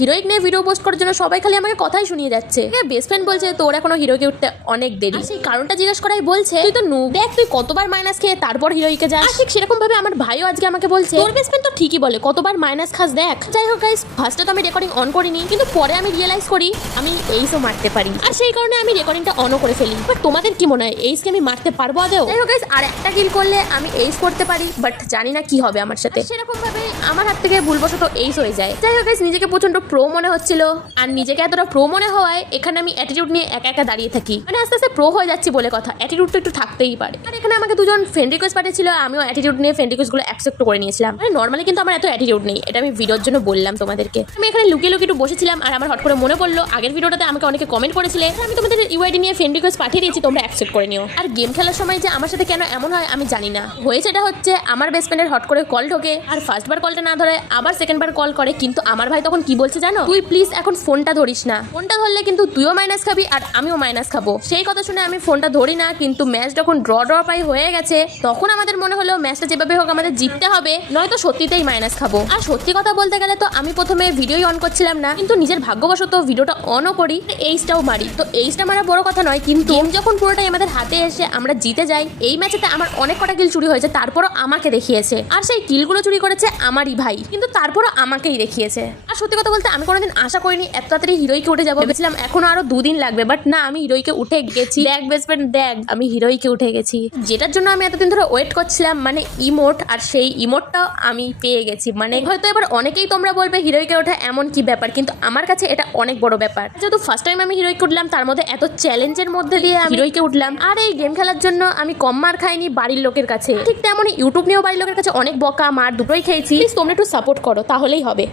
Heroic নিয়ে video post করার জন্য সবাই খালি আমাকে কথাই শুনিয়ে যাচ্ছে। বেস্ট ফ্রেন্ড বলছে তোর এখনো হিরোইকে উঠতে অনেক দেরি। সেই কারণটা জিজ্ঞেস করাই বলছে তুই তো নুব, দেখ তুই কতবার মাইনাস খেয়ে তারপর হিরোইকে যাস। ঠিক সেরকম ভাবে আমার ভাইও আজকে আমাকে বলছে তোর বেস্ট ফ্রেন্ড তো ঠিকই বলে কতবার মাইনাস খাস দেখ। যাই হোক গাইস, ফার্স্টে তো আমি রেকর্ডিং অন করিনি, কিন্তু পরে আমি রিয়েলাইজ করি আমি এইসও মারতে পারি, আর সেই কারণে আমি রেকর্ডিংটা অনও করে ফেলি। বাট তোমাদের কি মনে হয় এইসকে আমি মারতে পারবো আদেও? যাই হোক গাইস, আর একটা কিল করলে আমি এইস করতে পারি, বাট জানি না কি হবে আমার সাথে। সেরকম ভাবে আমার হাত থেকে ভুলবশত এইস হয়ে যায়। যাই হোক গাইস, নিজেকে প্রচন্ড প্রো মনে হচ্ছিল, আর নিজেকে এতটা প্রো মনে হওয়ায় এখানে আমি অ্যাটিটিউড নিয়ে একা একা দাঁড়িয়ে থাকি। মানে আস্তে আস্তে প্রো হয়ে যাচ্ছি বলে কথা, অ্যাটিটিউড তো একটু থাকতেই পারে। আর এখানে আমাকে দুজন ফ্রেন্ড রিকোয়েস্ট পাঠিয়েছিল, আমিও অ্যাটিটিউড নিয়ে ফ্রেন্ড রিকোয়েস্টগুলো অ্যাকসেপ্ট করে নিয়েছিলাম। মানে নর্মালি কিন্তু আমার এত অ্যাটিটিউড নেই, এটা আমি ভিডিওর জন্য বললাম তোমাদেরকে। আমি এখানে লুকিয়ে লুকিয়ে একটু বসেছিলাম, আর আমার হট করে মনে পড়লো আগের ভিডিওটাতে আমাকে অনেকে কমেন্ট করেছিলে, আমি তোমাদের ইউআইডি নিয়ে ফ্রেন্ড রিকোয়েস্ট পাঠিয়ে দিয়েছি, তোমরা অ্যাকসেপ্ট করে নিও। আর গেম খেলার সময় যে আমার সাথে কেন এমন হয় আমি জানি না। হয়েছে এটা হচ্ছে আমার বেস্ট ফ্রেন্ডের হট করে কল ঢোকে, আর ফার্স্টবার কলটা না ধরে আবার সেকেন্ডবার কল করে, কিন্তু আমার ভাই তখন কি বলছে জানো, তুই প্লিজ এখন ফোনটা ধরিস না, ফোনটা ধরলে কিন্তু তুইও মাইনাস খাবি আর আমিও মাইনাস খাবো। সেই কথা শুনে আমি ফোনটা ধরি না, কিন্তু ম্যাচ যখন ড্র পাই হয়ে গেছে তখন আমাদের মনে হলো ম্যাচটা যেভাবে হোক আমাদের জিততে হবে, নয়তো সত্যিতেই মাইনাস খাবো। আর সত্যি কথা বলতে গেলে তো আমি প্রথমে ভিডিওই অন করছিলাম না, কিন্তু নিজের ভাগ্যবশত ভিডিওটা অনও করি, এইসটাও মারি। তো এইসটা মারা বড় কথা নয়, কিন্তু গেম যখন পুরোটাই আমাদের হাতে এসে আমরা জিতে যাই, এই ম্যাচেতে আমার অনেক কটা কিল চুরি হয়েছে, তারপরও আমাকে দেখিয়েছে। আর সেই কিলগুলো চুরি করেছে আমারই ভাই, কিন্তু তারপরও আমাকেই দেখিয়েছে। আর সত্যি কথা বলতে আমি কোনোদিন আশা করিনি এত তাড়াতাড়ি হিরোইকে উঠে যাবো, ভেবেছিলাম এখনো আরো 2 দিন লাগবে, বাট না, আমি হিরোইকে উঠে গেছি। দেখ বেস্ট ফ্রেন্ড দেখ, আমি হিরোইকে উঠে গেছি, যেটার জন্য আমি এতদিন ধরে ওয়েট করছিলাম, মানে ইমোট। আর সেই ইমোটটাও আমি পেয়ে গেছি। মানে হয়তো এবার অনেকেই তোমরা বলবে হিরোইকে ওঠা এমন কি ব্যাপার, কিন্তু আমার কাছে এটা অনেক বড় ব্যাপার। যেহেতু ফার্স্ট টাইম আমি হিরোইকে উঠলাম, তার মধ্যে এত চ্যালেঞ্জের মধ্যে দিয়ে আমি হিরোইকে উঠলাম। আর এই গেম খেলার জন্য আমি কম মার খাইনি বাড়ির লোকের কাছে, ঠিক তেমনই ইউটিউব নিয়েও বাড়ির লোকের কাছে অনেক বকা মার দুটোই খেয়েছি। তোমরা একটু সাপোর্ট করো, তাহলেই হবে।